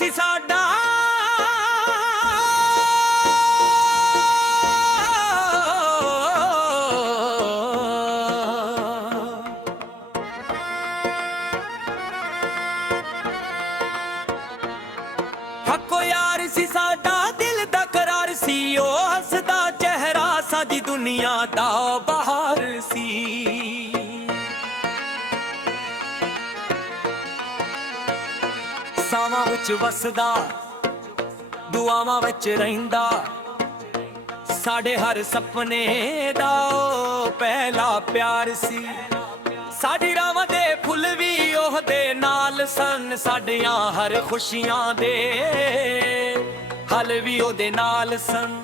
सी साडा हको यार सी साडा दिल दा करार सी ओ हसदा चेहरा साडी दुनिया दा बहार सी सावां विच वसदा दुआवां विच रहिंदा साडे हर सपने दा ओ पहला प्यार सी साडी रावां दे फुल भी ओहदे नाल सन साडियां हर खुशियां दे हल भी ओहदे नाल सन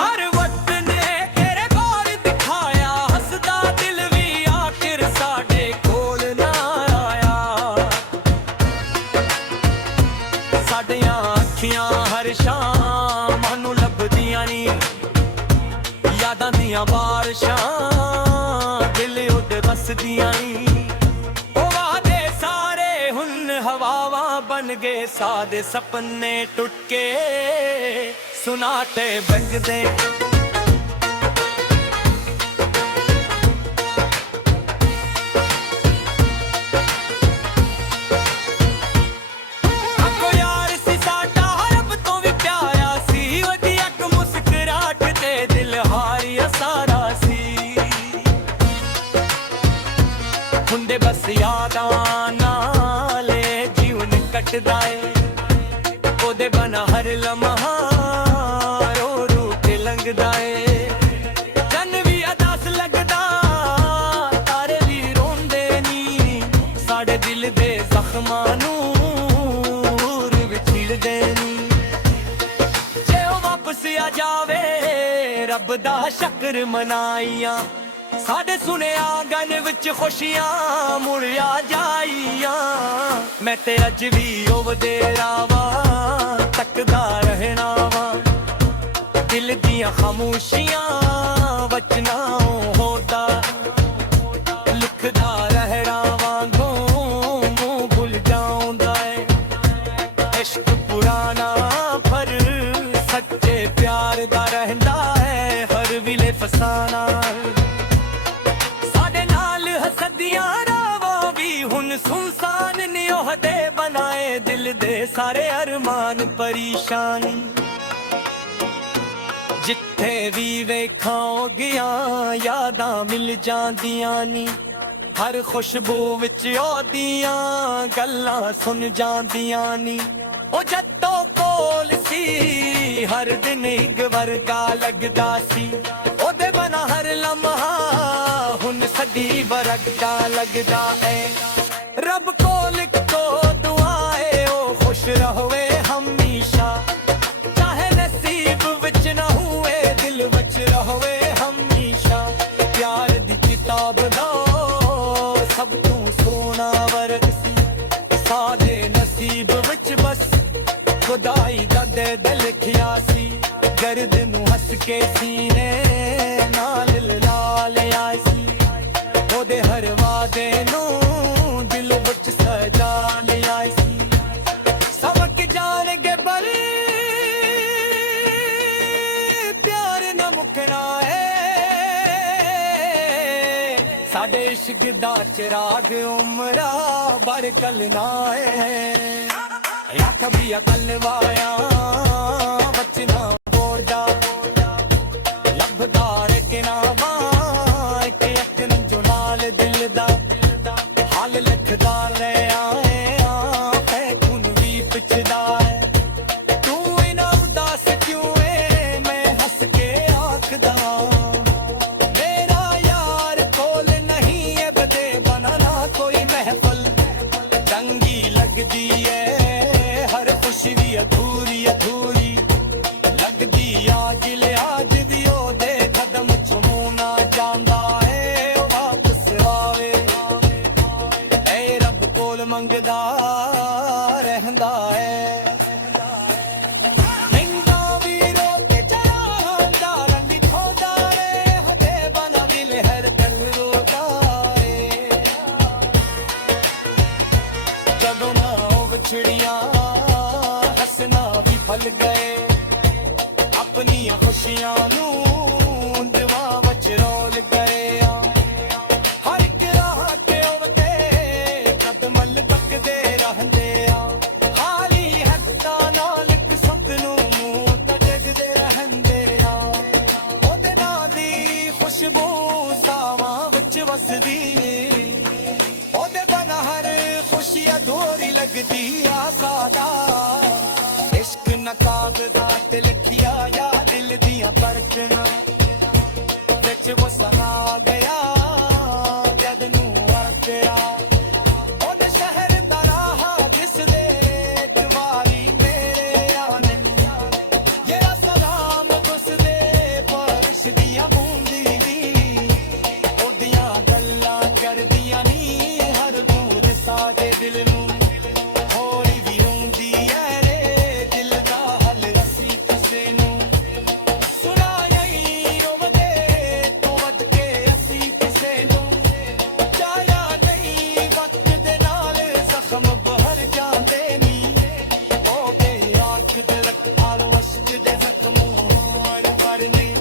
हर वक्त ने तेरे बार दिखाया हसदा दिल भी आखिर साडे कोल ना आया साडियां अखियां हर शाम मानू लभदियां नी यादां दियां बारिशां दिल उड बसदियां नी ओ वादे सारे हुन हवावां बन गए सादे सपने टुट के सुनाटे बजदे हुंदे बस यादां नाले जीवन कटदा ए ओदे बना हर लम्हा रो रो के लंघदा ए जन भी अदास लगदा तारे भी रोंदे नी साडे दिल दे जख्मां नूर विछिड़दे नी जे ओ वापस आ जावे रब दा शुक्र मनाइयां साडे सुने आंगन विच खुशियां मुड़ आ जाइयां मैं ते अज भी ओवदे रावां तकदा रहना वा दिल दियां खामोशियां वचना होदा लिखदा रहना वांगू मुंह भुल जाऊंदा है इश्क पुराना पर सच्चे प्यार दा रहंदा है हर विले फसाना सुनसान ने ओहदे बनाए दिल दे सारे अरमान परेशान जिथे भी वेखां गया यादां मिल जांदियां नी हर खुशबू विच ओदियां गल्लां सुन जांदियां नी ओ जद्दों कोल सी हर दिन इक वर्गा लगदा सी ओदे बना हर लम्हा हुन सदी वरगा लगदा है रब कोल को दुआए ओ खुश रहोवे हमेशा चाहे नसीब विच ना हुए दिल विच रहोवे हमेशा प्यार दी किताब दा सब तू सोना वर्ग सी सादे नसीब विच बस खुदाई दा दे लिखिया सी गर्द नू हस के सीने नाल लाल आए सी ओदे हर वादे नू दिल विच सजा लिया सी सबक जान के पर प्यार न मुकना है साडे इश्क दा चिराग उमरा बर कलना है या कभी अकल वाया बचना बोड़ा लभदार के नामा एक यकन जो नाल दिल दा हाल लिखदा रहा है खून भी पिछदा है तू इना उदास क्यों है मैं हंस के आखदा मेरा यार कोल नहीं है बदे बनाना कोई महफल तंगी लगदी है हर खुशी भी अधूरी अधूरी लग ਖੁਸ਼ਬੂ ਸਾਵਾਂ ਵਿੱਚ ਵਸਦੀ ਉਹਦੇ ਬਿਨਾਂ ਹਰ ਖੁਸ਼ੀ ਅਧੂਰੀ ਲੱਗਦੀ ਆ ਸਾਡਾ ਇਸ਼ਕ ਨਕਾਬਦਾ ਤੇ ਲਿਖਿਆ ਯਾ ਦਿਲ ਦੀਆਂ ਪਰਚਣਾ ਵਿੱਚ ਉਹ ਸਹਾ ਗਿਆ ਜਦ ਨੂੰ ਆ ਗਿਆ ਉਹਦੇ ਸ਼ਹਿਰ ਦਾ ਰਾਹ ਦਿਸਦੇ ਜਵਾਰੀ ਮੇਰੇ ਆਨੇ ਜਿਹੜਾ ਸਲਾਮ ਦੁਸਦੇ ਬਾਰਿਸ਼ ਦੀਆਂ ਬੂੰਦੀ ਦੀ ਉਹਦੀਆਂ ਗੱਲਾਂ ਕਰਦੀਆਂ ਨੀ ਹਰ ਦੂਰ ਸਾਡੇ ਦਿਲ ਨੂੰ ਹੌਲੀ ਵੀ ਰੋਂਦੀ ਐ ਰੇ ਦਿਲ ਦਾ ਹੱਲ ਅਸੀਂ ਕਿਸੇ ਨੂੰ ਸੁਣਾਇਆ ਹੀ ਉਹਦੇ ਤੋਂ ਵੱਧ ਕੇ ਅਸੀਂ ਕਿਸੇ ਨੂੰ ਜਾਇਆ ਨਹੀਂ ਵਕਤ ਦੇ ਨਾਲ ਜ਼ਖਮ ਬਹਰ ਜਾਂਦੇ ਨੀ ਉਹਦੇ ਆਂਖ ਦੇ ਰੱਖਾਲ ਵਸਤ ਦੇ ਜ਼ਖਮ ਹੋਣ ਪਰ ਨੇ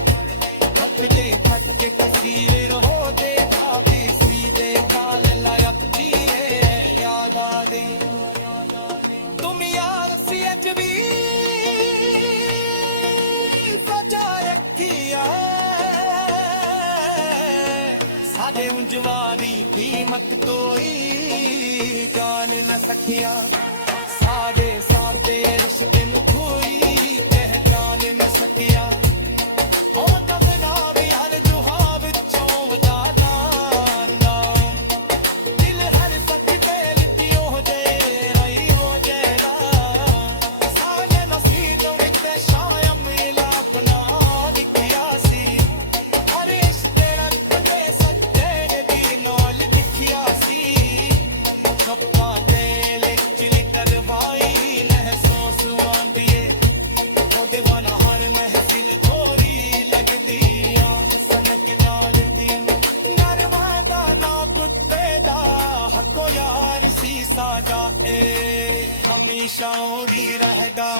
ਹੱਥ ਦੇ ਹੱਥ ਕੇ ਕਸੀਰ ਹੋਦੇ ਭਾਵੇਂ ਸੀ ਦੇ ਕਾਲ ਲਾਇਕ ਜੀਏ ਯਾਦ ਆ ਦੇ तुम यार सी अजबी सजा रखिया साडे उंजवारी कीमत कोई जान न सकिया साडे साडे रिश्ते नू कोई पहचान न सकिया ओ दफना भी हर जुहा विचों वजादा ना दिल हर सकते लितियों दे रही हो जेला साने नसीब विच शायम मिला अपना लिखिया सी हर इश्क रंग दे सच्चे दी नाल लिखिया सी कप्पा दे लिचली करवाई महसूस आंदिए ਉਹਦੇ ਵਾਲਾ ਹਰ ਮਹਿਫਿਲ ਥੋੜੀ ਲੱਗਦੀ ਆ ਸਨਕ ਨਾਲ ਦੀ ਨਰਵਾ ਦਾ ਨਾ ਕੁੱਤੇ ਦਾ ਹੱਕੋ ਯਾਰ ਸੀ ਸਾਡਾ ਏ ਹਮੇਸ਼ਾ ਉਹਦੀ ਰਹੇਗਾ